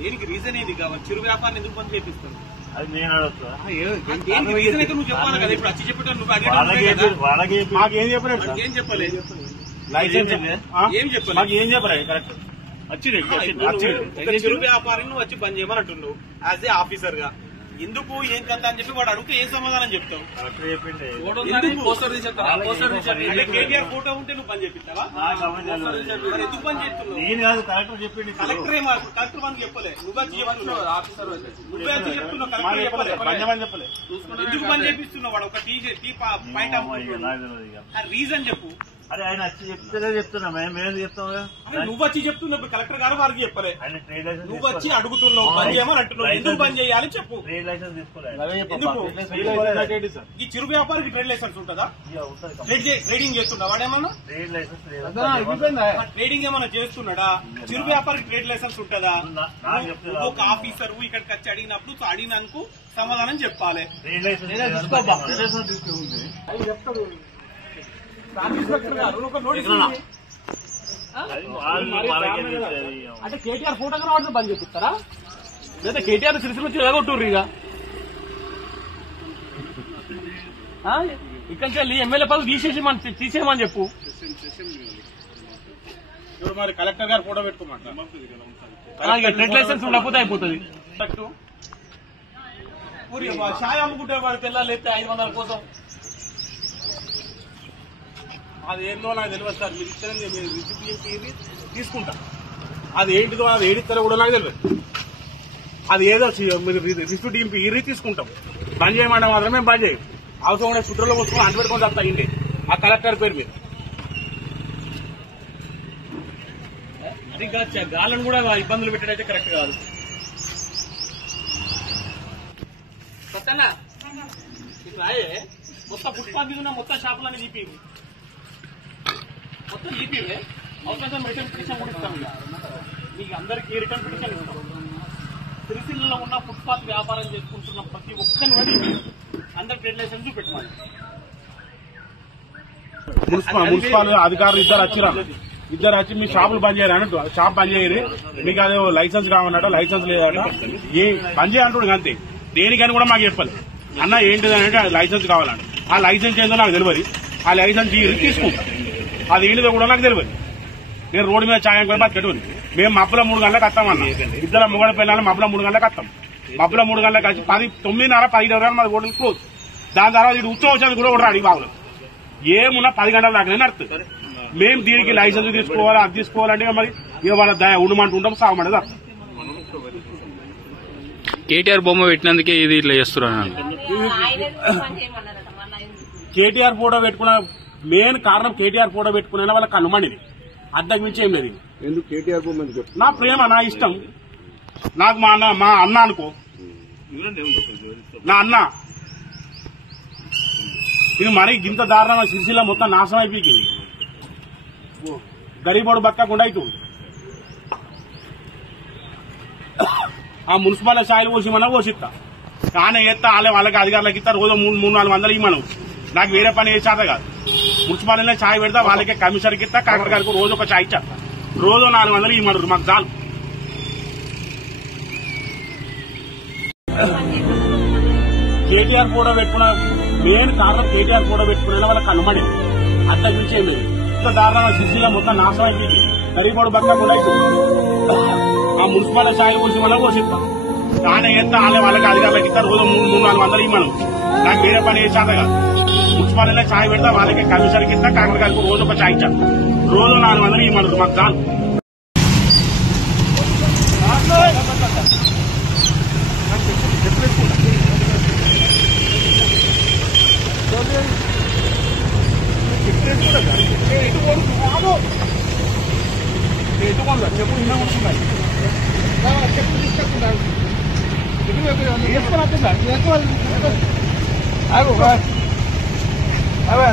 దేనికి రీజన్ ఏది కావాలి? చిరు వ్యాపారం ఎందుకు బంద్ చేపిస్తుంది? అది నేను అడుగుతా. రీజన్ అయితే నువ్వు చెప్పాలి కదా. ఇప్పుడు వచ్చి చెప్పేటప్పుడు నువ్వు మాకేం చెప్పలేదు, ఏం చెప్పలేదు, లైసెన్స్ ఏం చెప్పలేదు, మాకు ఏం చెప్పలేదు. కరెక్ట్ చిరు వ్యాపారం నువ్వు వచ్చి బంద్ చేయమని అంటున్నావు యాజ్ ఏ ఆఫీసర్ గా. ఎందుకు ఏం కథ అని చెప్పి వాడు అడిగితే ఏం సమాధానం చెప్తావు? కేటీఆర్ ఫోటో ఉంటే నువ్వు బంద్ చేపిస్తావా? ఎందుకు బంద్ చేస్తున్నావు? నేను కాదు, కలెక్టర్ చెప్పింది. కలెక్టరే మాకు కలెక్టర్ బంద్ చెప్పలేదు. నువ్వే వచ్చి చెప్తున్నావు, కలెక్టర్ చెప్పలేదు. ఎందుకు బంద్ చేపిస్తున్నావు? వాడు ఒక టీ పాయింట్ రీజన్ చెప్పు. అరే ఆయన వచ్చి చెప్తేనే చెప్తున్నా, మేము చెప్తాం. నువ్వు వచ్చి చెప్తున్నావు, కలెక్టర్ గారు వారికి చెప్పలే. నువ్వు వచ్చి అడుగుతున్నావు బంద్ చేయమని అంటున్నావు. ఎందుకు బంద్ చేయాలి చెప్పు. ట్రేడ్ లైసెన్స్ తీసుకోలేదు. ఈ చిరు వ్యాపారికి ట్రేడ్ లైసెన్స్ ఉంటుందా? ట్రేడింగ్ చేస్తున్నా వాడేమన్నా? ట్రేడ్ లైసెన్స్ ట్రేడింగ్ ఏమన్నా చేస్తున్నాడా? చిరు వ్యాపారికి ట్రేడ్ లైసెన్స్ ఉంటుందా? ఒక ఆఫీసర్ ఇక్కడికి వచ్చి అడిగినప్పుడు అడిగినందుకు సమాధానం చెప్పాలి. ట్రేడ్ లైసెన్స్ అంటే కేటీఆర్ ఫోటో వాడితే బంద్ చేపిస్తారా? లేదా కేటీఆర్ సిరిసిల్ల నుంచి ఎగొట్టుర్రు ఇక ఇక్కడి నుంచి ఎమ్మెల్యే పదవి తీసేయమని చెప్పు. ఇప్పుడు మరి కలెక్టర్ గారు ఫోటో పెట్టుకోమంటారు. ట్రేడ్ లైసెన్స్ ఉండకపోతే అయిపోతుంది. ఛాయ్ అమ్ముకుంటే వాడు తెల్లాలి 500 కోసం. అది ఏందో నాకు తెలియదు సార్. మీరు ఇచ్చారని మీరు రిసిప్ట్ తీసుకుంటా. అది ఏంటిదో అది ఏడిస్తారో కూడా నాకు తెలియదు. అది ఏదో మీరు రిసిప్ట్ ఇరి తీసుకుంటాం. బంద్ చేయమంటే మాత్రమే బంద్ చేయం. అవసరం ఉండే సుట్రలో వస్తుకొని అంటు పెట్టుకొని తప్పయింది ఆ కలెక్టర్ పేరు మీద. అది ఇంకా గాలను కూడా ఇబ్బందులు పెట్టడైతే కరెక్ట్ కాదు. రాయే మొత్తం ఫుట్పాత్ మీద ఉన్న మొత్తం షాపులన్నీ జీపీ మొత్తం జీపీవే. అవసరం రిటర్న్ పిటిషన్ కూడా ఇస్తాం. మీకు అందరికీ రిటర్న్ పిటిషన్ ఇస్తాం. సిరిసిల్లలో ఉన్న ఫుట్పాత్ వ్యాపారం చేసుకుంటున్న ప్రతి ఒక్కరిని బట్టి అందరు ట్రేడ్ లైసెన్స్ చూపెట్టమని. మున్సిపల్ అధికారులు ఇద్దరు వచ్చి మీ షాపులు బంద్ చేయరు అన్నట్టు. షాప్ బంద్ చేయరు, మీకు అదే లైసెన్స్ కావాలన్నట్టు. లైసెన్స్ లేదట, ఏ బంద్ చేయాలంటాడు అంతే. దేనికని కూడా మాకు చెప్పాలి. అన్న ఏంటిదంటే లైసెన్స్ కావాలంట. ఆ లైసెన్స్ ఏందో నాకు తెలియదు. ఆ లైసెన్స్ తీసుకుంటా. అది ఏంటిదో కూడా నాకు తెలియదు. నేను రోడ్డు మీద ఛాయం కూడా బతికెట్టుకుని మేము మబ్బుల 3 గంటలకు వస్తామన్నా. ఇద్దరు మొగడ పిల్లలు మబ్బుల 3 గంటలకు వస్తాం. మబ్బుల 3 గంటలకు వచ్చి 9:30, 10 మాది హోటల్ క్లోజ్. దాని తర్వాత ఇటు ఉత్సవం కూడా కూడా అడిగి బాగులేదు. ఏమున్నా 10 గంటల దాకానే నడుస్తుంది. మేము దీనికి లైసెన్స్ తీసుకోవాలి, అది తీసుకోవాలంటే మరి ఇక వాళ్ళ దయ ఉండమంటుంటాం, సాగమంటే అర్థం. కేటీఆర్ బొమ్మ పెట్టినందుకే ఇది ఇట్లా చేస్తున్నాను. కేటీఆర్ ఫోటో పెట్టుకున్న మెయిన్ కారణం కేటీఆర్ ఫోటో పెట్టుకున్నా వాళ్ళకి అనుమానిది. అద్దకు మించి ఏం లేదు. ఎందుకు కేటీఆర్ బొమ్మ? నా ప్రేమ, నా ఇష్టం. నాకు మా అన్న అనుకో, నా అన్న. ఇది మరి ఇంత దారుణమైన సిరిసిల్ల మొత్తం నాశనం అయిపోయింది. గరీబోడు బతకకుండా అవుతుంది. ఆ మున్సిపల్ ఛాయలు పోసిమన్నా పోసిస్తా, కానీ ఎత్తా వాళ్ళకి అధికారులకు ఇస్తా. రోజు 300-400 ఇమ్మను. నాకు వేరే పని చేసేత కాదు. మున్సిపాలిటీలో ఛాయ్ పెడతా, వాళ్ళకే కమిషనర్కి ఇస్తా, కలెక్టర్ గారికి రోజు ఒక ఛాయ్ ఇచ్చేస్తా. రోజు 400 ఇమ్మన్నారు, మాకు చాలు. కేటీఆర్ ఫోటో పెట్టుకున్న మెయిన్ కారణం కేటీఆర్ ఫోటో పెట్టుకునే వాళ్ళకి అనుమతి. అద్దకు మించి ఏం లేదు. ఇంత దారుణమైన సిరిసిల్ల మొత్తం నాశనం అయిపోయింది. గరీబోడు బతకకుండా అవుతుంది. ఆ మున్సిపల్ ఛాయలు పోసిమన్నా పోసిస్తా, కానీ ఎత్తా వాళ్ళకి అధికారులకు ఇస్తా. రోజు 300-400 ఇమ్మను. నాకు వేరే పని చేసేత కాదు. మున్సిపాలిటీలో ఛాయ్ పెడతా, వాళ్ళకి కమిషనర్కి ఇస్తా, కలెక్టర్ గారికి రోజు ఒక ఛాయ్ ఇచ్చేస్తా. రోజు 400 ఇమ్మన్నారు, మాకు చాలు. చెప్పు ఇన్నా ఉంటున్నాయి. చెప్పు తీసుకుంటాను. అవే